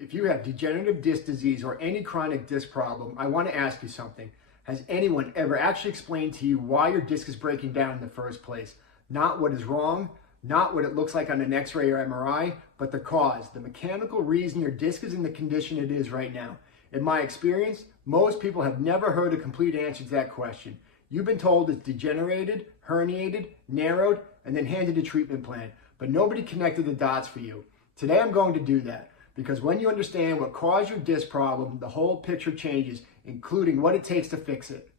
If you have degenerative disc disease or any chronic disc problem, I want to ask you something. Has anyone ever actually explained to you why your disc is breaking down in the first place? Not what is wrong, not what it looks like on an X-ray or MRI, but the cause, the mechanical reason your disc is in the condition it is right now. In my experience, most people have never heard a complete answer to that question. You've been told it's degenerated, herniated, narrowed, and then handed a treatment plan, but nobody connected the dots for you. Today I'm going to do that. Because when you understand what caused your disc problem, the whole picture changes, including what it takes to fix it.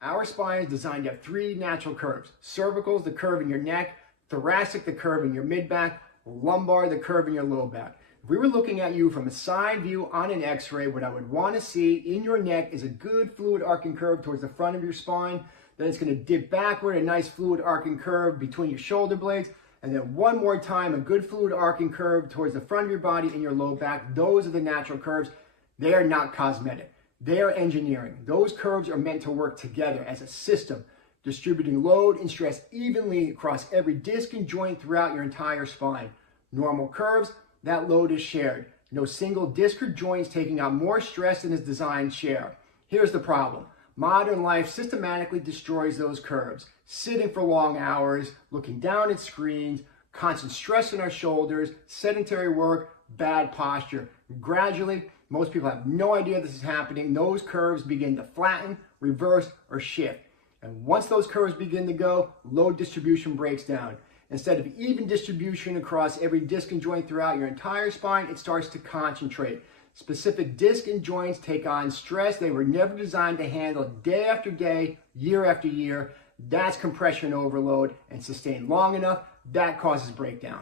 Our spine is designed to have three natural curves. Cervical is the curve in your neck, thoracic the curve in your mid-back, lumbar the curve in your low back. If we were looking at you from a side view on an X-ray, what I would want to see in your neck is a good fluid arcing curve towards the front of your spine. Then it's going to dip backward, a nice fluid arcing curve between your shoulder blades. And then one more time, a good fluid arcing curve towards the front of your body and your low back. Those are the natural curves. They are not cosmetic. They are engineering. Those curves are meant to work together as a system, distributing load and stress evenly across every disc and joint throughout your entire spine. Normal curves, that load is shared. No single disc or joint is taking on more stress than is designed share. Here's the problem. Modern life systematically destroys those curves. Sitting for long hours, looking down at screens, constant stress in our shoulders, sedentary work, bad posture. Gradually, most people have no idea this is happening. Those curves begin to flatten, reverse, or shift. And once those curves begin to go, load distribution breaks down. Instead of even distribution across every disc and joint throughout your entire spine, it starts to concentrate. Specific disc and joints take on stress they were never designed to handle day after day, year after year. That's compression overload, and sustained long enough, that causes breakdown.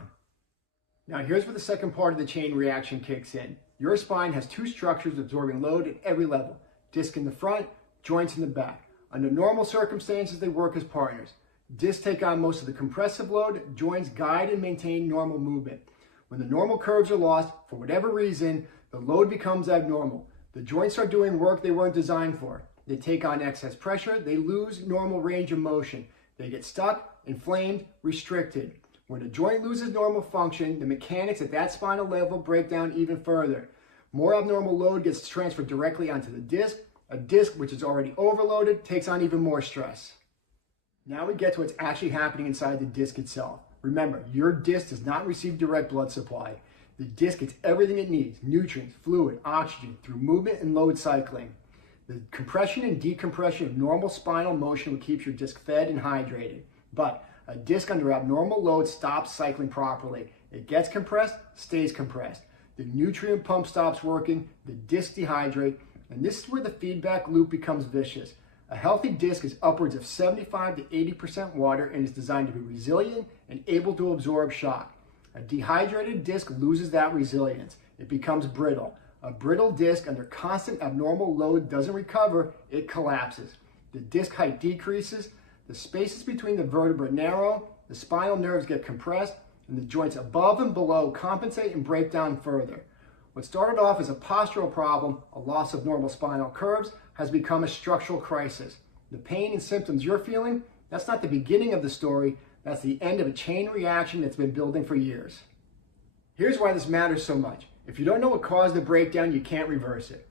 Now here's where the second part of the chain reaction kicks in. Your spine has two structures absorbing load at every level. Disc in the front, joints in the back. Under normal circumstances, they work as partners. Discs take on most of the compressive load, joints guide and maintain normal movement. When the normal curves are lost, for whatever reason, the load becomes abnormal. The joints start doing work they weren't designed for. They take on excess pressure, they lose normal range of motion. They get stuck, inflamed, restricted. When a joint loses normal function, the mechanics at that spinal level break down even further. More abnormal load gets transferred directly onto the disc. A disc which is already overloaded takes on even more stress. Now we get to what's actually happening inside the disc itself. Remember, your disc does not receive direct blood supply. The disc gets everything it needs, nutrients, fluid, oxygen, through movement and load cycling. The compression and decompression of normal spinal motion will keep your disc fed and hydrated. But a disc under abnormal load stops cycling properly. It gets compressed, stays compressed. The nutrient pump stops working, the disc dehydrates, and this is where the feedback loop becomes vicious. A healthy disc is upwards of 75 to 80% water and is designed to be resilient and able to absorb shock. A dehydrated disc loses that resilience. It becomes brittle. A brittle disc under constant abnormal load doesn't recover, it collapses. The disc height decreases, the spaces between the vertebrae narrow, the spinal nerves get compressed, and the joints above and below compensate and break down further. What started off as a postural problem, a loss of normal spinal curves, has become a structural crisis. The pain and symptoms you're feeling, that's not the beginning of the story, that's the end of a chain reaction that's been building for years. Here's why this matters so much. If you don't know what caused the breakdown, you can't reverse it.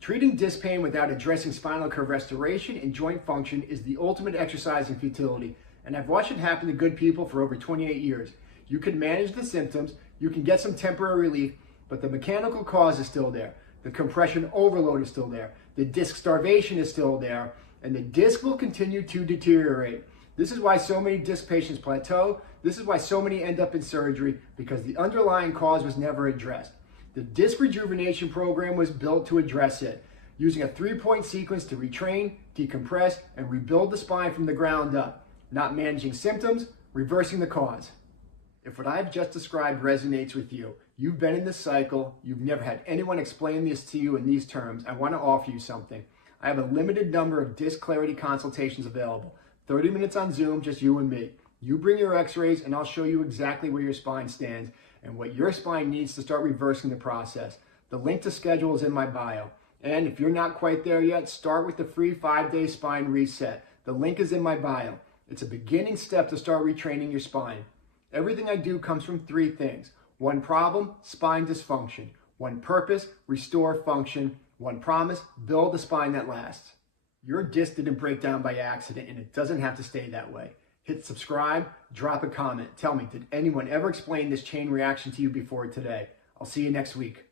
Treating disc pain without addressing spinal curve restoration and joint function is the ultimate exercise in futility, and I've watched it happen to good people for over 28 years. You can manage the symptoms, you can get some temporary relief, but the mechanical cause is still there. The compression overload is still there. The disc starvation is still there, and the disc will continue to deteriorate. This is why so many disc patients plateau. This is why so many end up in surgery, because the underlying cause was never addressed. The disc rejuvenation program was built to address it, using a 3-point sequence to retrain, decompress, and rebuild the spine from the ground up, not managing symptoms, reversing the cause. If what I've just described resonates with you, you've been in this cycle, you've never had anyone explain this to you in these terms, I want to offer you something. I have a limited number of disc clarity consultations available. 30 minutes on Zoom, just you and me. You bring your x-rays and I'll show you exactly where your spine stands and what your spine needs to start reversing the process. The link to schedule is in my bio. And if you're not quite there yet, start with the free 5-day spine reset. The link is in my bio. It's a beginning step to start retraining your spine. Everything I do comes from 3 things. One problem, spine dysfunction. One purpose, restore function. One promise, build a spine that lasts. Your disc didn't break down by accident, and it doesn't have to stay that way. Hit subscribe, drop a comment. Tell me, did anyone ever explain this chain reaction to you before today? I'll see you next week.